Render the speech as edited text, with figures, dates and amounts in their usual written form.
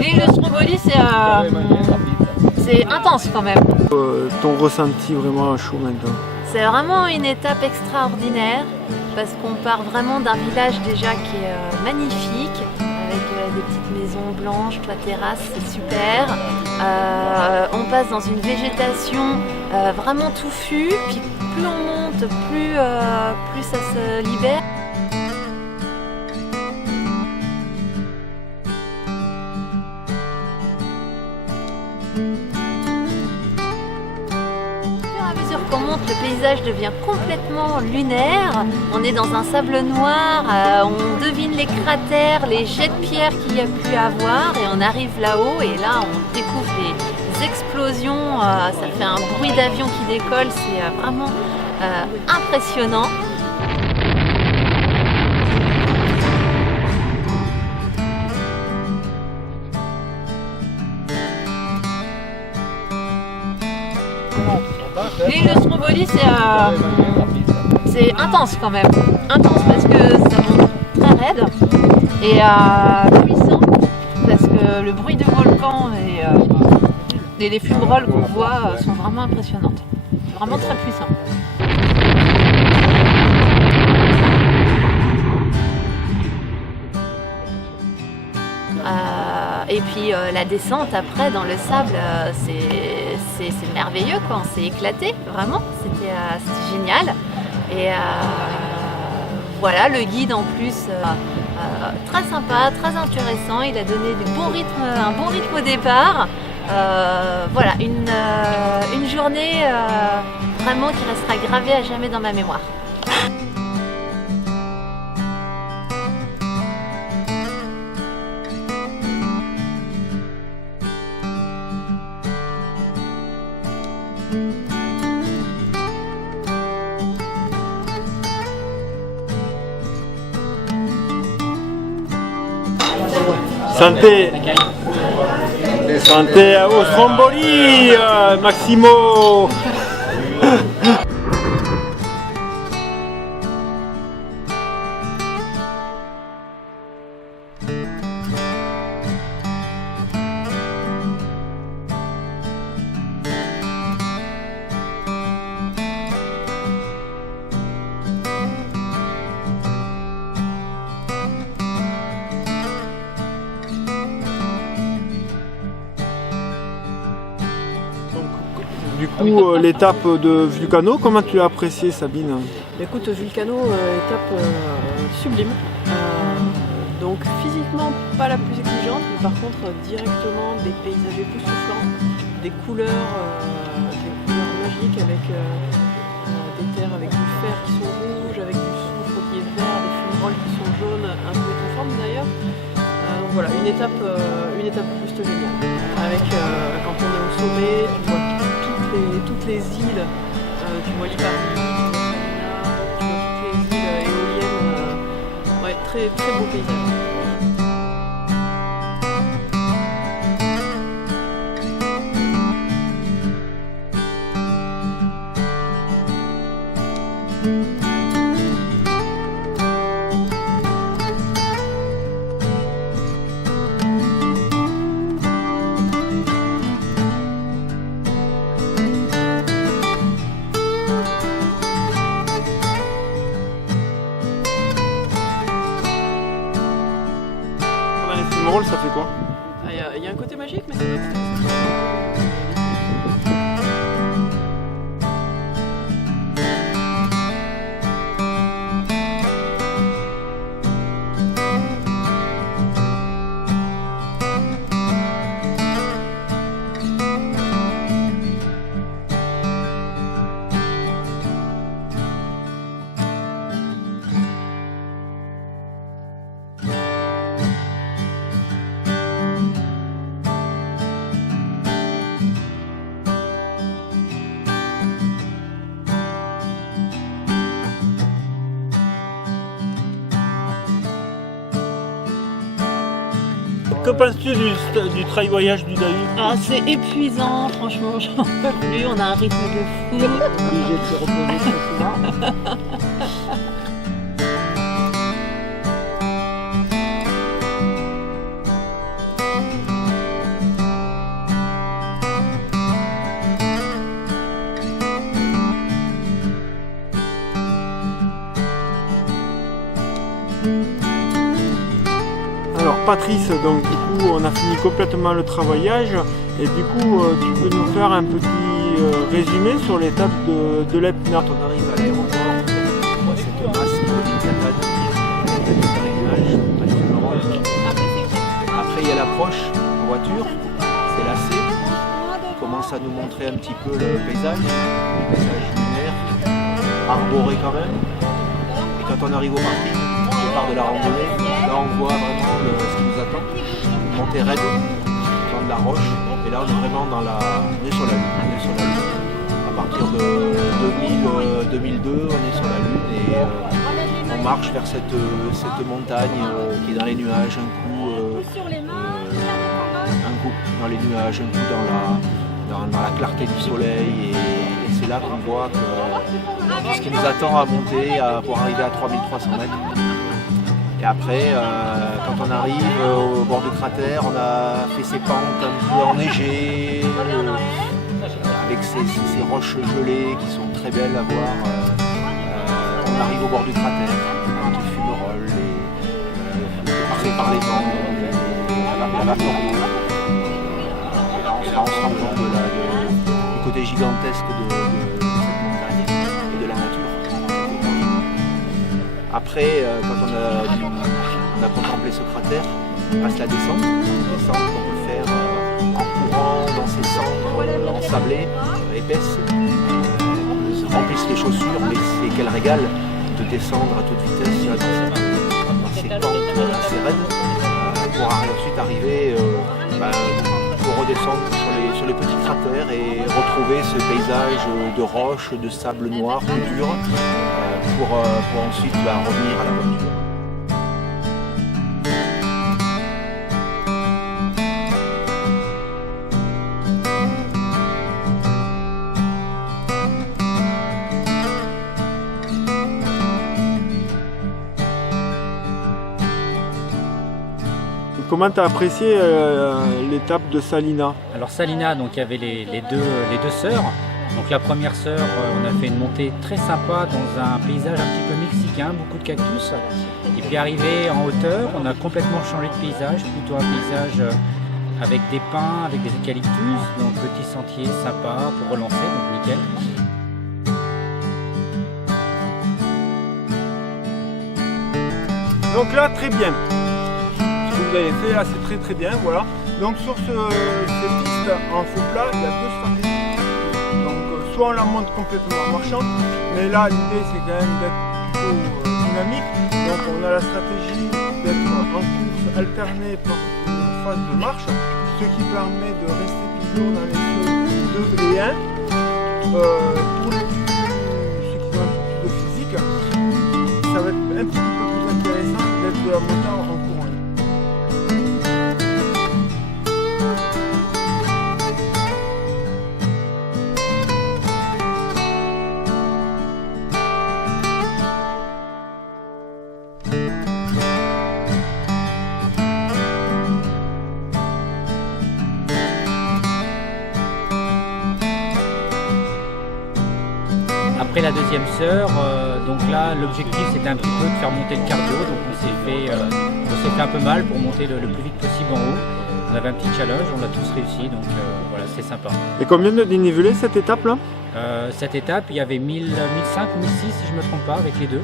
L'île de Stromboli, c'est intense quand même. Ton ressenti vraiment à chaud maintenant? C'est vraiment une étape extraordinaire parce qu'on part vraiment d'un village déjà qui est magnifique, avec des petites maisons blanches, toit terrasse, c'est super. On passe dans une végétation vraiment touffue, puis plus on monte, plus ça se libère. Qu'on monte, le paysage devient complètement lunaire. On est dans un sable noir, on devine les cratères, les jets de pierre qu'il y a pu avoir et on arrive là-haut et là on découvre les explosions, ça fait un bruit d'avion qui décolle, c'est vraiment impressionnant. L'île de Stromboli, c'est intense quand même. Intense parce que ça monte très raide et puissant parce que le bruit du volcan et les fumerolles qu'on voit sont vraiment impressionnantes. Vraiment très puissant. Et puis la descente après dans le sable, c'est merveilleux quoi, on s'est éclaté, vraiment, c'était génial. Et voilà, le guide en plus, très sympa, très intéressant, il a donné un bon rythme au départ. Voilà, une journée vraiment qui restera gravée à jamais dans ma mémoire. Santé! Santé a Stromboli, Maximo! Du coup, l'étape de Vulcano, comment tu l'as appréciée, Sabine? Écoute, Vulcano, étape sublime. Donc physiquement pas la plus exigeante, mais par contre directement des paysages époustouflants, des couleurs magiques avec des terres avec du fer qui sont rouges, avec du soufre qui est vert, des fumerolles qui sont jaunes, un peu étouffantes d'ailleurs. Donc voilà, une étape juste géniale. Avec quand on est au sommet, tu vois toutes les îles, tu vois l'Iparie, tu vois toutes les îles éoliennes, ouais, très très beau paysage. Ça fait quoi? Il y a un côté magique, mais c'est vrai que Que penses-tu du trail voyage du Dahu? Ah, c'est épuisant, franchement, j'en peux plus, on a un rythme de fou. Obligé de se reposer très souvent. Patrice, donc du coup on a fini complètement le travaillage et du coup tu peux nous faire un petit résumé sur l'étape de l'Epna. Quand on arrive à l'aéroport, on voit cette masse de campagne, après il y a l'approche en voiture, c'est lacé, on commence à nous montrer un petit peu le paysage lunaire, arboré quand même. Et quand on arrive au parking, au départ de la randonnée, là on voit vraiment ce qui nous attend. Une montée raide, dans de la roche, et là on est vraiment on est sur la Lune. À partir de 2002, on est sur la Lune et on marche vers cette montagne qui est dans les nuages, un coup dans les nuages, un coup dans la clarté du soleil, et c'est là qu'on voit que ce qui nous attend à monter pour arriver à 3300 mètres. Et après, quand on arrive au bord du cratère, on a fait ces pentes un peu enneigées, avec ces roches gelées qui sont très belles à voir. On arrive au bord du cratère, avec les fumerolles, poussés par les vents, la vapeur d'eau. Et là, on se rend compte du côté gigantesque de cette montagne et de la nature. Après, quand on a contemplé ce cratère, passe la descente qu'on peut faire en courant dans ces cendres ensablées, épaisses, remplissent les chaussures, mais c'est quel régal de descendre à toute vitesse dans ces pentes assez raides pour ensuite arriver pour redescendre sur les petits cratères et retrouver ce paysage de roches, de sable noir plus dur pour ensuite revenir à la voiture. Comment tu as apprécié l'étape de Salina? Alors Salina, donc il y avait les deux sœurs. Donc la première sœur, on a fait une montée très sympa dans un paysage un petit peu mexicain, beaucoup de cactus. Et puis arrivé en hauteur, on a complètement changé de paysage, plutôt un paysage avec des pins, avec des eucalyptus, donc petit sentier sympa pour relancer, donc nickel. Donc là, très bien. Ce que vous avez fait là, c'est très bien, voilà. Donc sur ces pistes en faux plat, il y a deux stratégies. Donc soit on la monte complètement en marchant, mais là l'idée c'est quand même d'être plutôt dynamique. Donc on a la stratégie d'être en course alternée par une phase de marche, ce qui permet de rester toujours dans les 2 et 1. Pour ceux qui ont un peu plus de physique, ça va être un petit peu plus intéressant d'être de la montée en courant. Après la deuxième sœur, donc là l'objectif c'était un petit peu de faire monter le cardio, donc on s'est fait un peu mal pour monter le plus vite possible en haut. On avait un petit challenge, on l'a tous réussi, donc voilà, c'est sympa. Et combien de dénivelé cette étape là? Cette étape, il y avait 1005 ou 1006 si je ne me trompe pas avec les deux.